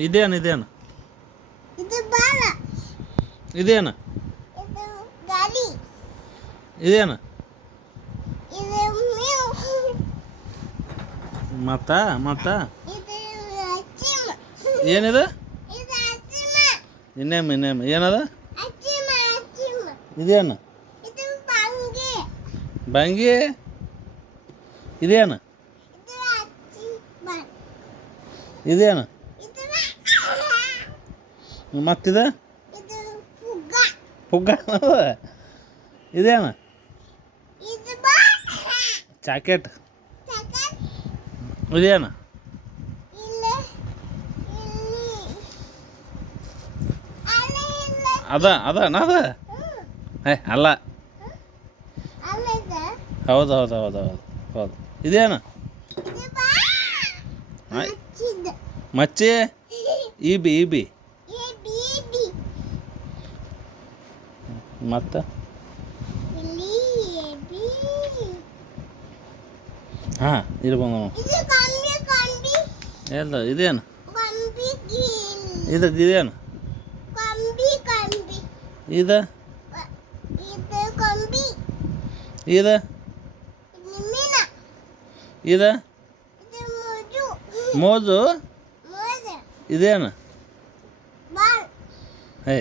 ಇದೇನು ಇದೇನು ಇದೇನು ಮತ್ತ ಏನಿದೆ ಇನ್ನೇನು ಏನದ ಇದೇನು ಬಂಗಿ ಇದೇನು ಇದೇನು ಮತ್ತಿದೆ ಪುಗ್ಗ ಇದೇನು ಜಾಕೆಟ್ ಇದೇನು ಅದ ಅಲ್ಲ ಹೌದು ಇದೇನು ಮಚ್ಚಿ ಇಬಿ ಮತ್ತೆ ಹಾಂ ಇರ್ಬೋದು ಎಲ್ಲ ಇದೇನು ಇದೇನು ಇದು ಮೋಜು ಇದೇನು ಹೇ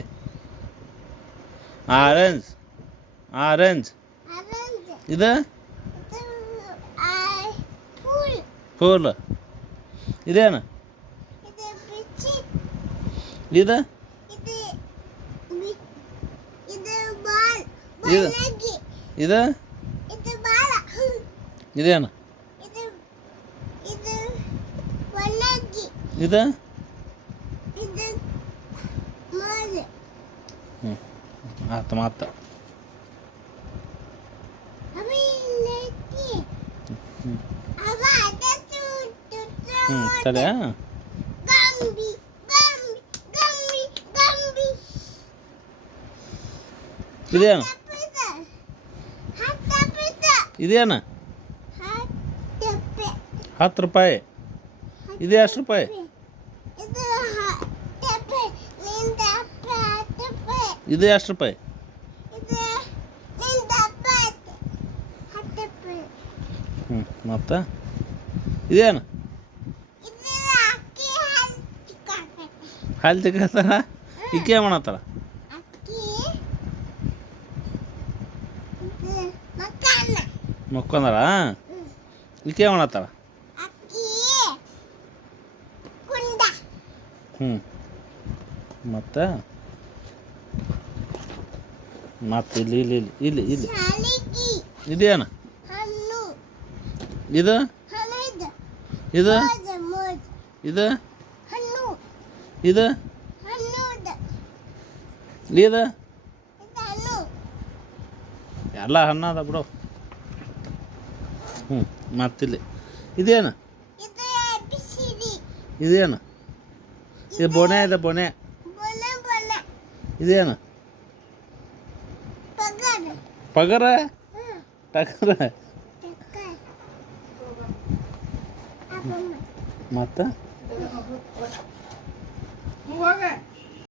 ಆರೆಂಜ್ ಇದು ಫೂಲ್ ಇದೇನು ಇದು ಇದೇನು ಇದು ಆತ ಮಾತ ತಡೆ ಇದೇನು ₹10 ಇದು ಎಷ್ಟು ರೂಪಾಯಿ ಇದು ಎಷ್ಟು ರೂಪಾಯಿ ಮತ್ತೆ ಇದೇನು ಹಾಲು ತಿಕ್ಕತ್ತಾರ ಇಕ್ಕೆ ಮಾಡತ್ತಾರ ಮಕ್ಕೊಂದಾರ ಇಕ್ಕೆ ಮಾಡತ್ತಾರ ಮತ್ತೆ ಇಲ್ಲಿ ಇದೇನು ಇದು ಎಲ್ಲ ಹಣ್ಣದ ಬಿಡು ಮತ್ತಿಲ್ಲಿ ಇದೇನು ಇದು ಬೊನೆ ಇದೇನು ಪಗರ ಮತ್ತೆ